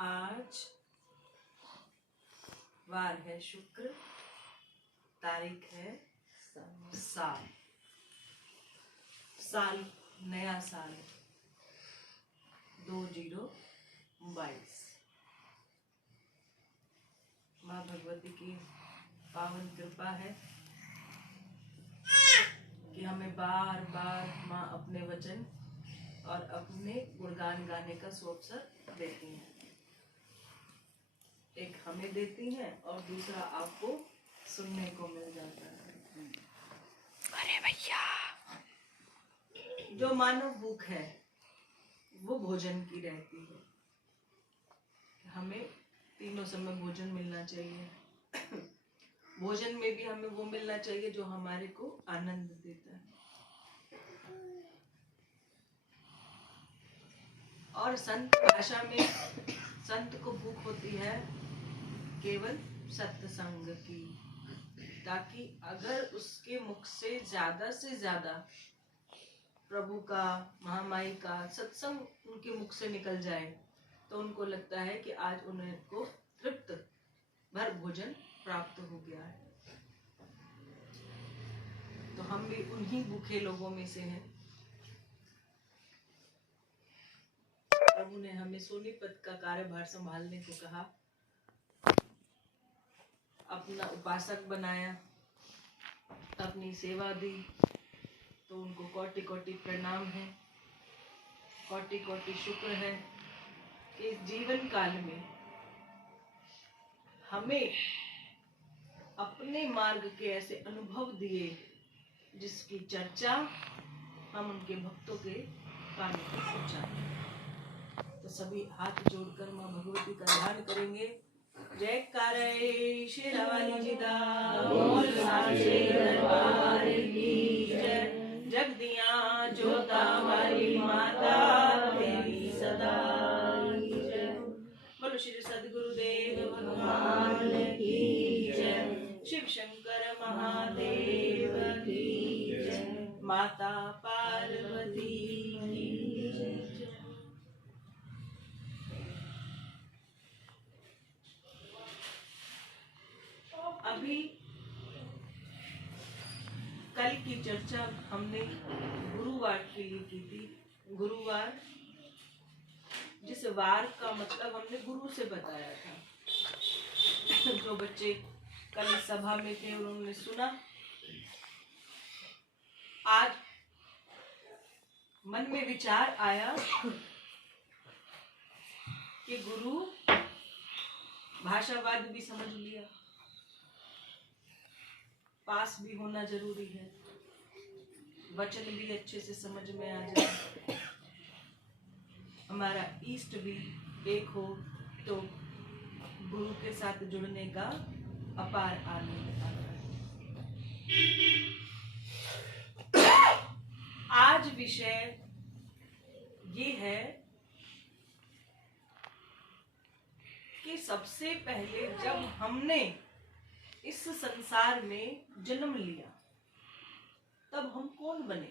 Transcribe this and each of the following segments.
आज वार है शुक्र, तारीख है साल नया साल 2022। माँ भगवती की पावन कृपा है कि हमें बार बार माँ अपने वचन और अपने गुणगान गाने का अवसर देती हैं। एक हमें देती हैं और दूसरा आपको सुनने को मिल जाता है। अरे भैया, जो मानव भूख है वो भोजन की रहती है। हमें तीनों समय भोजन मिलना चाहिए। भोजन में भी हमें वो मिलना चाहिए जो हमारे को आनंद देता है। और संत भाषा में संत को भूख होती है केवल सत्संग की, ताकि अगर उसके मुख से ज्यादा प्रभु का, महामाई का सत्संग उनके मुख से निकल जाए तो उनको लगता है कि आज उनको तृप्त भर भोजन प्राप्त हो गया है। तो हम भी उन्हीं भूखे लोगों में से हैं। प्रभु ने हमें सोनीपत का कार्यभार संभालने को कहा, अपना उपासक बनाया, अपनी सेवा दी, तो उनको कोटि कोटि प्रणाम है, कोटि कोटि शुक्र है कि इस जीवन काल में हमें अपने मार्ग के ऐसे अनुभव दिए जिसकी चर्चा हम उनके भक्तों के कान तक पहुंचाएं। तो सभी हाथ जोड़कर माँ भगवती का ध्यान करेंगे। जयकारे शेरावाली जी दा बोल साचे दरबार की जय। जगदियां जोता वाली माता तेरी सदा की जय। बोलो श्री सद्गुरुदेव भगवान की जय। शिव शंकर महादेव की जय। माता पार्वती की जय। अभी कल की चर्चा हमने गुरुवार के लिए की थी। गुरुवार, जिस वार का मतलब हमने गुरु से बताया था। जो बच्चे कल सभा में थे उन्होंने सुना। आज मन में विचार आया कि गुरु भाषावाद भी समझ लिया, पास भी होना जरूरी है, वचन भी अच्छे से समझ में आ जाए, हमारा इष्ट भी एक हो तो गुरु के साथ जुड़ने का अपार आनंद आता है। आज विषय ये है कि सबसे पहले जब हमने इस संसार में जन्म लिया तब हम कौन बने।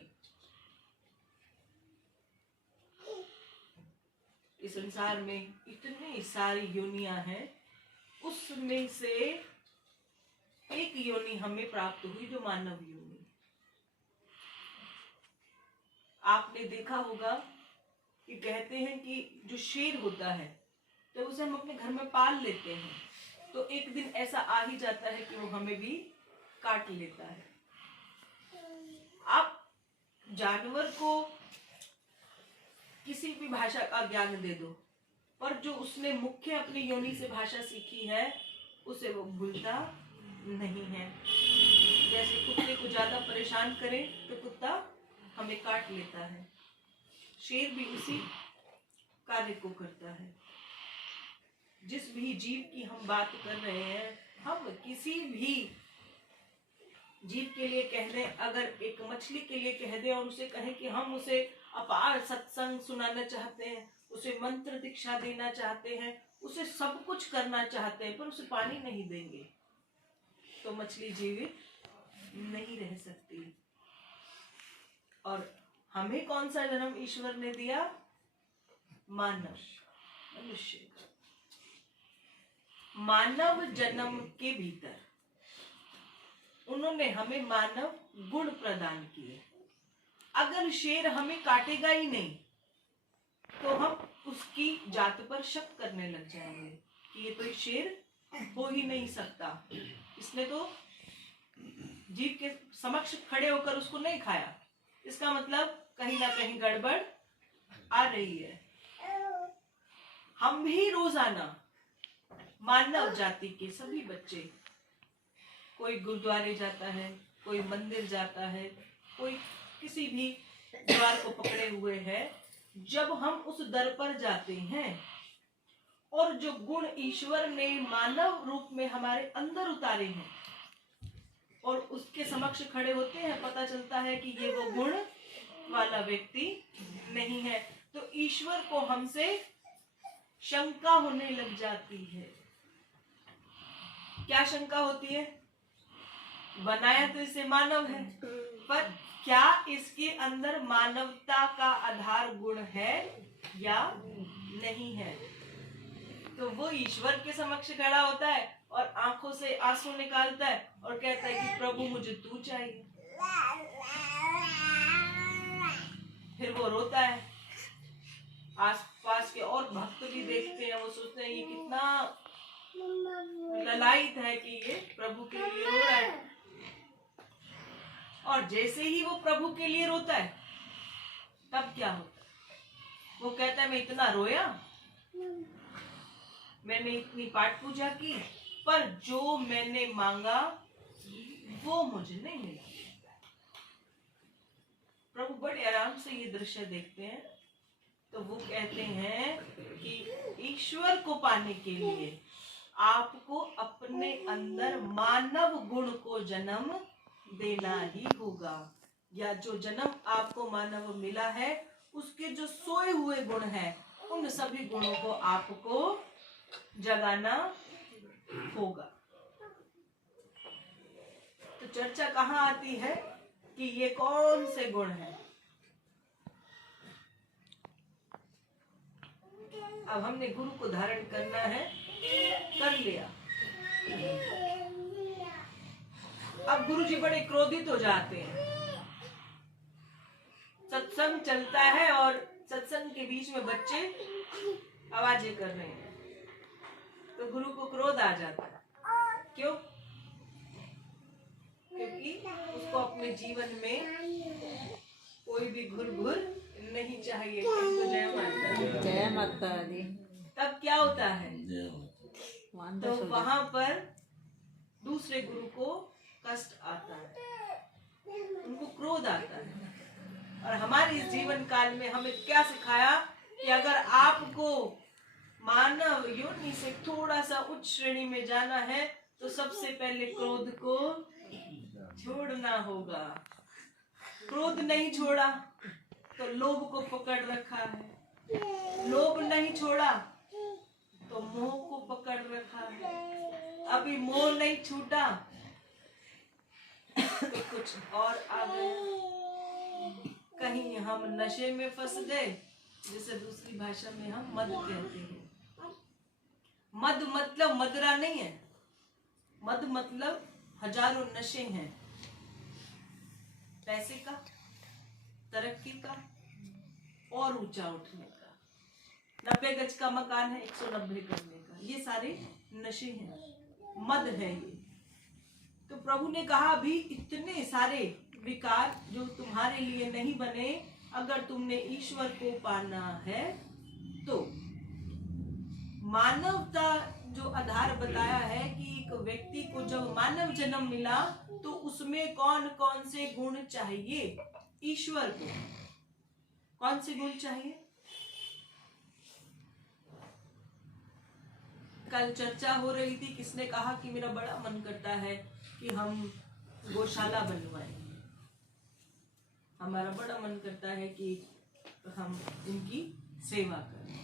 इस संसार में इतनी सारी योनियां हैं, उसमें से एक योनि हमें प्राप्त हुई जो मानव योनि। आपने देखा होगा कि कहते हैं कि जो शेर होता है तो उसे हम अपने घर में पाल लेते हैं, तो एक दिन ऐसा आ ही जाता है कि वो हमें भी काट लेता है। आप जानवर को किसी भी भाषा का ज्ञान दे दो, पर जो उसने मुख्य अपनी योनि से भाषा सीखी है उसे वो भूलता नहीं है। जैसे कुत्ते को ज्यादा परेशान करें तो कुत्ता हमें काट लेता है, शेर भी उसी कार्य को करता है। जिस भी जीव की हम बात कर रहे हैं, हम किसी भी जीव के लिए कह दें, अगर एक मछली के लिए कह दें और उसे कहें कि हम उसे अपार सत्संग सुनाना चाहते हैं, उसे मंत्र दीक्षा देना चाहते हैं, उसे सब कुछ करना चाहते हैं, पर उसे पानी नहीं देंगे तो मछली जीवित नहीं रह सकती। और हमें कौन सा जन्म ईश्वर ने दिया? मानव, मनुष्य। मानव जन्म के भीतर उन्होंने हमें मानव गुण प्रदान किए। अगर शेर हमें काटेगा ही नहीं तो हम उसकी जात पर शक करने लग जाएंगे कि ये तो शेर हो ही नहीं सकता, इसने तो जीव के समक्ष खड़े होकर उसको नहीं खाया, इसका मतलब कहीं ना कहीं गड़बड़ आ रही है। हम भी रोजाना मानव जाति के सभी बच्चे, कोई गुरुद्वारे जाता है, कोई मंदिर जाता है, कोई किसी भी द्वार को पकड़े हुए है, जब हम उस दर पर जाते हैं और जो गुण ईश्वर ने मानव रूप में हमारे अंदर उतारे हैं और उसके समक्ष खड़े होते हैं, पता चलता है कि ये वो गुण वाला व्यक्ति नहीं है, तो ईश्वर को हमसे शंका होने लग जाती है। क्या शंका होती है? बनाया तो इसे मानव है, पर क्या इसके अंदर मानवता का आधार गुण है या नहीं है? तो वो ईश्वर के समक्ष खड़ा होता है और आंखों से आंसू निकालता है और कहता है कि प्रभु मुझे तू चाहिए। फिर वो रोता है। आसपास के और भक्त भी देखते हैं, वो सोचते हैं ये कितना ललायित है कि ये प्रभु के लिए रो रहा है। और जैसे ही वो प्रभु के लिए रोता है, तब क्या होता है? वो कहता है मैं इतना रोया, मैंने इतनी पाठ पूजा की, पर जो मैंने मांगा वो मुझे नहीं मिला। प्रभु बड़े आराम से ये दृश्य देखते हैं, तो वो कहते हैं कि ईश्वर को पाने के लिए आपको अपने अंदर मानव गुण को जन्म देना ही होगा, या जो जन्म आपको मानव मिला है उसके जो सोए हुए गुण हैं, उन सभी गुणों को आपको जगाना होगा। तो चर्चा कहाँ आती है कि ये कौन से गुण हैं? अब हमने गुरु को धारण करना है, कर लिया। अब गुरु जी बड़े क्रोधित हो जाते हैं। सत्संग चलता है और सत्संग के बीच में बच्चे आवाजें कर रहे हैं, तो गुरु को क्रोध आ जाता है। क्यों? क्योंकि उसको अपने जीवन में कोई भी घुर नहीं चाहिए। तो जय माता दी। तब क्या होता है? तो वहां पर दूसरे गुरु को कष्ट आता है, उनको क्रोध आता है। और हमारे इस जीवन काल में हमें क्या सिखाया कि अगर आपको मानव योनि से थोड़ा सा उच्च श्रेणी में जाना है तो सबसे पहले क्रोध को छोड़ना होगा। क्रोध नहीं छोड़ा तो लोभ को पकड़ रखा है, लोभ नहीं छोड़ा तो मोह को पकड़ रखा है, अभी मोह नहीं छूटा तो कुछ और आ गया। कहीं हम नशे में फंस गए, जिसे दूसरी भाषा में हम मद कहते हैं। मद मतलब मदरा नहीं है, मद मतलब हजारों नशे हैं, पैसे का, तरक्की का और ऊंचा उठने का। 90 गज का मकान है, 190 करने का, ये सारे नशे हैं, मद है ये। तो प्रभु ने कहा अभी इतने सारे विकार जो तुम्हारे लिए नहीं बने, अगर तुमने ईश्वर को पाना है तो मानवता जो आधार बताया है कि एक व्यक्ति को जब मानव जन्म मिला तो उसमें कौन कौन से गुण चाहिए? ईश्वर को कौन से गुण चाहिए? कल चर्चा हो रही थी, किसने कहा कि मेरा बड़ा मन करता है कि हम गौशाला बनवाएं, हमारा बड़ा मन करता है कि हम इनकी सेवा करें।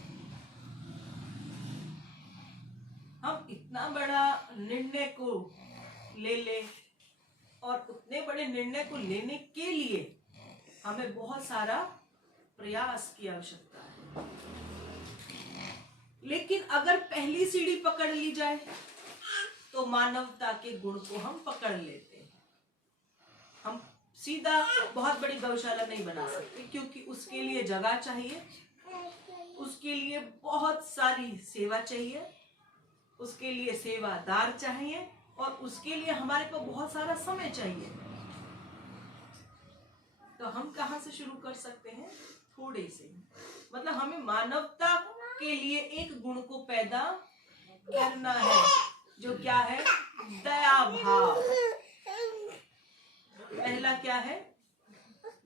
हम इतना बड़ा निर्णय को ले और उतने बड़े निर्णय को लेने के लिए हमें बहुत सारा प्रयास की आवश्यकता है। लेकिन अगर पहली सीढ़ी पकड़ ली जाए तो मानवता के गुण को हम पकड़ लेते हैं। हम सीधा बहुत बड़ी गौशाला नहीं बना सकते, क्योंकि उसके लिए जगह चाहिए, उसके लिए बहुत सारी सेवा चाहिए, उसके लिए सेवादार चाहिए, और उसके लिए हमारे पास बहुत सारा समय चाहिए। तो हम कहाँ से शुरू कर सकते हैं? थोड़े से। मतलब हमें मानवता के लिए एक गुण को पैदा करना है, जो क्या है? दया भाव। पहला क्या है?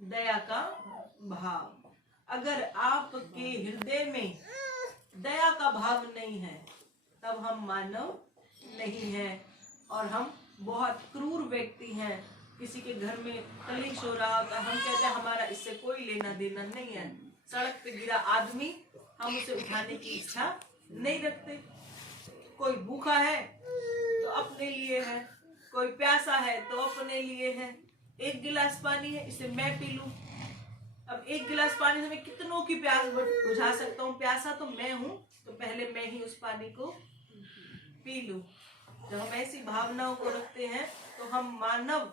दया का भाव। अगर आपके हृदय में दया का भाव नहीं है, तब हम मानव नहीं हैं, और हम बहुत क्रूर व्यक्ति हैं। किसी के घर में कलेश हो रहा होता है, हम कहते हैं हमारा इससे कोई लेना देना नहीं है। सड़क पे गिरा आदमी, हम उसे उठाने की इच्छा नहीं रखते। कोई भूखा है तो अपने लिए है, कोई प्यासा है तो अपने लिए है। एक गिलास पानी है, इसे मैं पी लूं। अब एक गिलास पानी से मैं कितनों की प्यास बुझा सकता हूँ? प्यासा तो मैं हूँ, तो पहले मैं ही उस पानी को पी लूं। जब हम ऐसी भावनाओं को रखते हैं तो हम मानव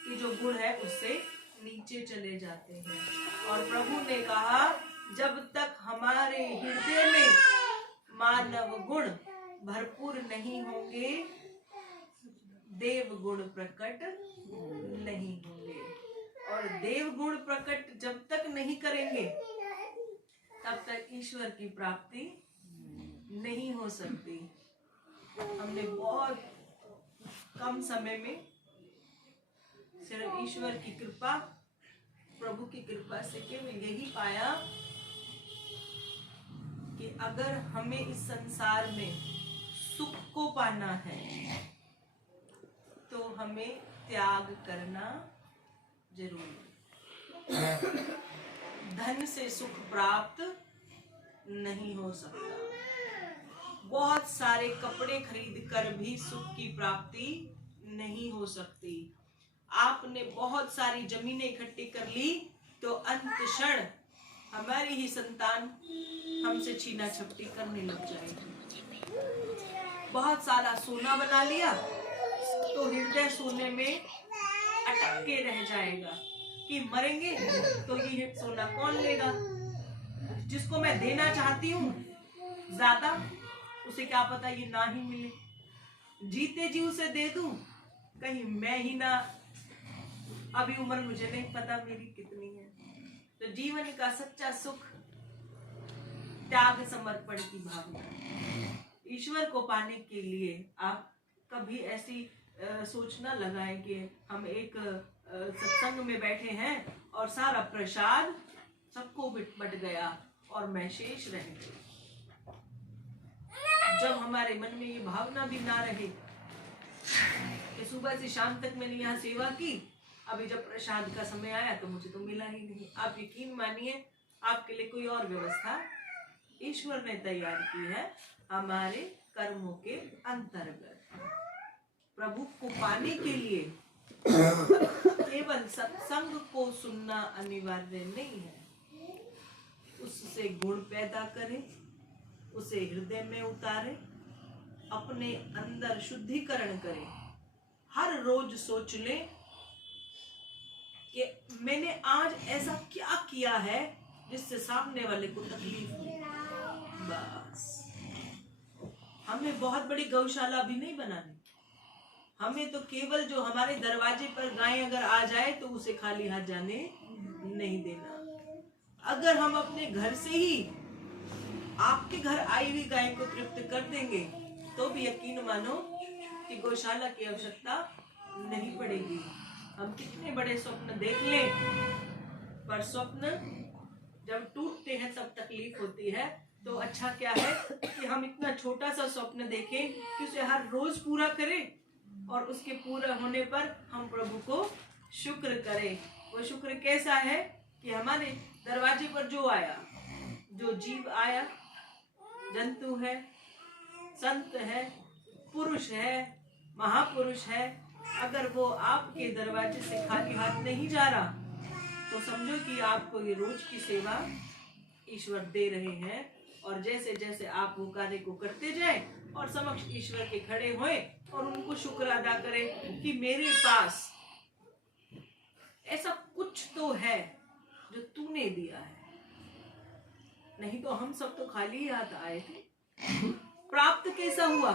की जो गुण है उससे नीचे चले जाते हैं। और प्रभु ने कहा, जब तक हमारे हृदय में मानव गुण भरपूर नहीं होंगे, देव गुण प्रकट नहीं होंगे। और देव गुण प्रकट जब तक नहीं करेंगे, तब तक ईश्वर की प्राप्ति नहीं हो सकती। हमने बहुत कम समय में सिर्फ ईश्वर की कृपा, प्रभु की कृपा से केवल यही पाया कि अगर हमें इस संसार में सुख को पाना है तो हमें त्याग करना जरूरी है। धन से सुख प्राप्त नहीं हो सकता। बहुत सारे कपड़े खरीद कर भी सुख की प्राप्ति नहीं हो सकती। आपने बहुत सारी जमीनें इकट्ठी कर ली तो अंत क्षण हमारी ही संतान हमसे छीना झपटी करने लग जाएगी। बहुत सारा सोना बना लिया तो हृदय सोने में अटक के रह जाएगा कि मरेंगे तो ये सोना कौन लेगा। जिसको मैं देना चाहती हूँ ज्यादा, उसे क्या पता ये ना ही मिले। जीते जी उसे दे दूं, कहीं मैं ही ना, अभी उम्र मुझे नहीं पता मेरी कितनी है। तो जीवन का सच्चा सुख त्याग समर्पण की भावना। ईश्वर को पाने के लिए आप कभी ऐसी सोच न लगाएं कि हम एक सत्संग में बैठे हैं और सारा प्रसाद सबको बट गया और मैं शेष रह गई। जब हमारे मन में ये भावना भी ना रहे कि सुबह से शाम तक मैंने यहाँ सेवा की, अभी जब प्रसाद का समय आया तो मुझे तो मिला ही नहीं। आप यकीन मानिए, आपके लिए कोई और व्यवस्था ईश्वर ने तैयार की है हमारे कर्मों के अंतर्गत। प्रभु को पाने के लिए केवल सत्संग को सुनना अनिवार्य नहीं है। उससे गुण पैदा करें, उसे हृदय में उतारें, अपने अंदर शुद्धिकरण करें। हर रोज सोच लें कि मैंने आज ऐसा क्या किया है जिससे सामने वाले को तकलीफ हुई। बस हमें बहुत बड़ी गौशाला भी नहीं बनानी। हमें तो केवल जो हमारे दरवाजे पर गाय अगर आ जाए तो उसे खाली हाथ जाने नहीं देना। अगर हम अपने घर से ही आपके घर आई हुई गाय को तृप्त कर देंगे तो भी यकीन मानो कि गौशाला की आवश्यकता नहीं पड़ेगी। हम कितने बड़े स्वप्न देख लें, पर स्वप्न जब टूटते हैं तब तकलीफ होती है। तो अच्छा क्या है कि हम इतना छोटा सा स्वप्न देखें कि उसे हर रोज पूरा करें, और उसके पूरा होने पर हम प्रभु को शुक्र करें। वो शुक्र कैसा है कि हमारे दरवाजे पर जो आया, जो जीव आया, जंतु है, संत है, पुरुष है, महापुरुष है, अगर वो आपके दरवाजे से खाली हाथ नहीं जा रहा तो समझो कि आपको ये रोज की सेवा ईश्वर दे रहे हैं। और जैसे जैसे आप वो कार्य को करते जाए और समक्ष ईश्वर के खड़े होए और उनको शुक्र अदा करें कि मेरे पास ऐसा कुछ तो है जो तूने दिया है, नहीं तो हम सब तो खाली हाथ आए थे। प्राप्त कैसा हुआ?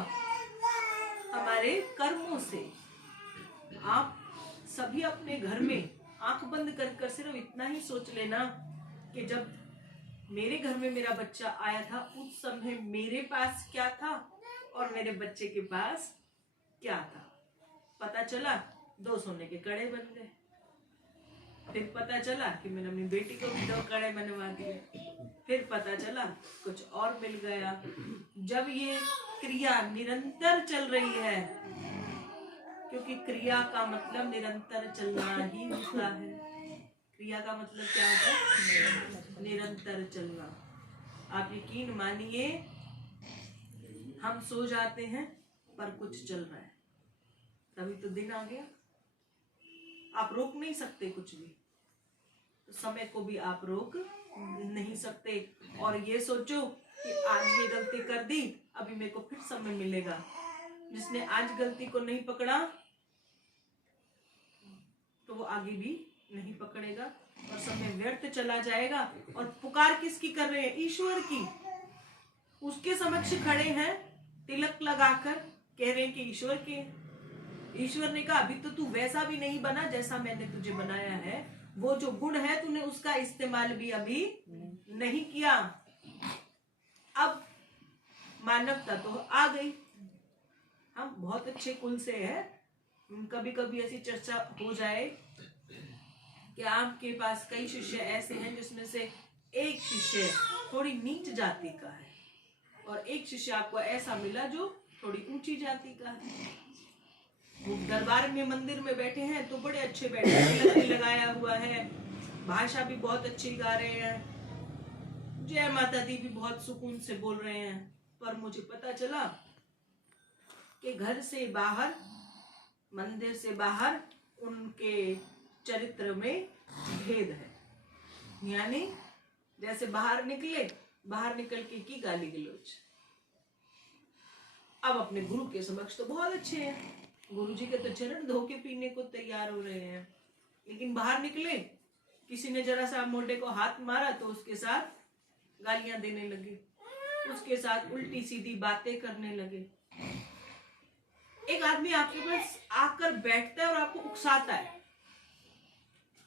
हमारे कर्मों से। आप सभी अपने घर में आंख बंद कर कर सिर्फ इतना ही सोच लेना कि जब मेरे घर में मेरा बच्चा आया था उस समय मेरे पास क्या था और मेरे बच्चे के पास क्या था। पता चला 2 सोने के कड़े बन गए। फिर पता चला कि मैंने अपनी बेटी को भी 2 कड़े बनवा दिए। फिर पता चला कुछ और मिल गया। जब ये क्रिया निरंतर चल रही है, क्योंकि क्रिया का मतलब निरंतर चलना ही होता है। क्रिया का मतलब क्या होता है? निरंतर चलना। आप यकीन मानिए, हम सो जाते हैं पर कुछ चल रहा है, तभी तो दिन आ गया। आप रोक नहीं सकते कुछ भी, तो समय को भी आप रोक नहीं सकते। और ये सोचो कि आज ये गलती कर दी, अभी मेरे को फिर समय मिलेगा। जिसने आज गलती को नहीं पकड़ा तो वो आगे भी नहीं पकड़ेगा और समय व्यर्थ चला जाएगा। और पुकार किसकी कर रहे हैं? ईश्वर की। उसके समक्ष खड़े हैं, तिलक लगाकर कह रहे हैं कि ईश्वर के। ईश्वर ने कहा अभी तो तू वैसा भी नहीं बना जैसा मैंने तुझे बनाया है। वो जो गुण है तूने उसका इस्तेमाल भी अभी नहीं किया। अब मानवता तो आ गई। हम बहुत अच्छे कुल से हैं। कभी कभी ऐसी चर्चा हो जाए कि आपके पास कई शिष्य ऐसे हैं जिसमें से एक शिष्य थोड़ी नीच जाति का है और एक शिष्य आपको ऐसा मिला जो थोड़ी ऊंची जाति का है। वो दरबार में मंदिर में बैठे हैं तो बड़े अच्छे बैठे हैं, तिलक भी लगाया हुआ है, भाषा भी बहुत अच्छी गा रहे हैं, जय माता दी भी बहुत सुकून से बोल रहे हैं। पर मुझे पता चला कि घर से बाहर, मंदिर से बाहर उनके चरित्र में भेद है। यानी जैसे बाहर निकले, बाहर निकल के की गाली गलौज। अब अपने गुरु के समक्ष तो बहुत अच्छे हैं, गुरु जी के तो चरण धो के पीने को तैयार हो रहे हैं, लेकिन बाहर निकले, किसी ने जरा सा मोढे को हाथ मारा तो उसके साथ गालियां देने लगे, उसके साथ उल्टी सीधी बातें करने लगे। एक आदमी आपके पास आकर बैठता है और आपको उकसाता है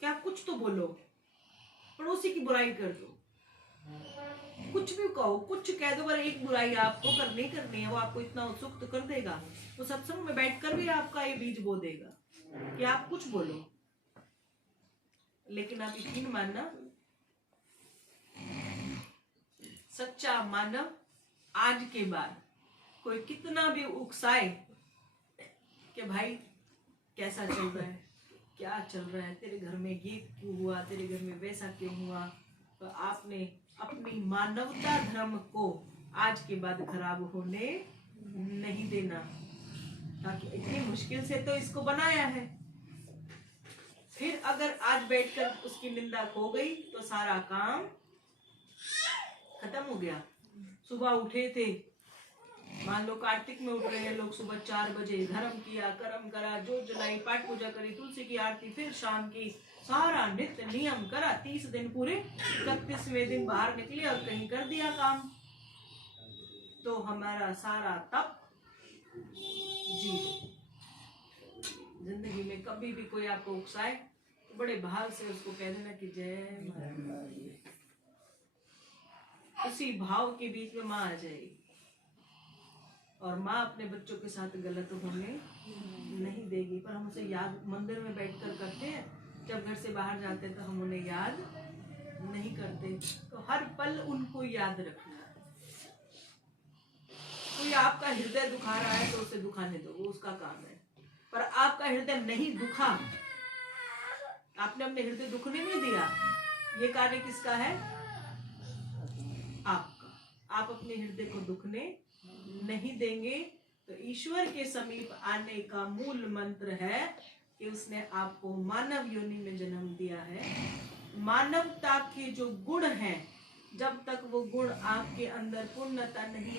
कि आप कुछ तो बोलो, पड़ोसी की बुराई कर दो, कुछ भी कहो, कुछ कह दो, पर एक बुराई आपको करनी है। वो आपको इतना उत्सुक कर देगा, वो सत्संग में बैठकर भी आपका ये बीज बो देगा कि आप कुछ बोलो। लेकिन आप यकीन मानना, सच्चा मानव आज के बाद कोई कितना भी उकसाए कि भाई कैसा चल रहा है, क्या चल रहा है, तेरे घर में ये क्यों हुआ, तेरे घर में वैसा क्यों हुआ, तो आपने अपनी मानवता धर्म को आज के बाद खराब होने नहीं देना, ताकि इतनी मुश्किल से तो इसको बनाया है। फिर अगर आज बैठकर उसकी निंदा हो गई तो सारा काम खत्म हो गया। सुबह उठे थे, मान लो कार्तिक में उठ रहे हैं लोग, सुबह 4 बजे धर्म किया, कर्म करा, जोत जलाई, पाठ पूजा करी, तुलसी की आरती, फिर शाम की, सारा नित्य नियम करा, 30 दिन पूरे, 31वें दिन बाहर निकले और कहीं कर दिया काम, तो हमारा सारा तप जीरो। जिंदगी में कभी भी कोई आपको उकसाए तो बड़े भाव से उसको कह देना कि जय माता दी। उसी भाव के बीच में माँ आ जाएगी और माँ अपने बच्चों के साथ गलत होने नहीं देगी। पर हम उसे याद मंदिर में बैठकर करते हैं, जब घर से बाहर जाते हैं तो हम उन्हें याद नहीं करते। तो हर पल उनको याद रखना। कोई आपका हृदय दुखा रहा है तो उसे दुखाने दो, वो उसका काम है। पर आपका हृदय नहीं दुखा, आपने अपने हृदय दुखने नहीं दिया, ये कार्य किसका है? आपका। आप अपने हृदय को दुखने नहीं देंगे तो ईश्वर के समीप आने का मूल मंत्र है कि उसने आपको मानव योनि में जन्म दिया है। मानवता के जो गुण हैं जब तक वो गुण आपके अंदर पूर्णता नहीं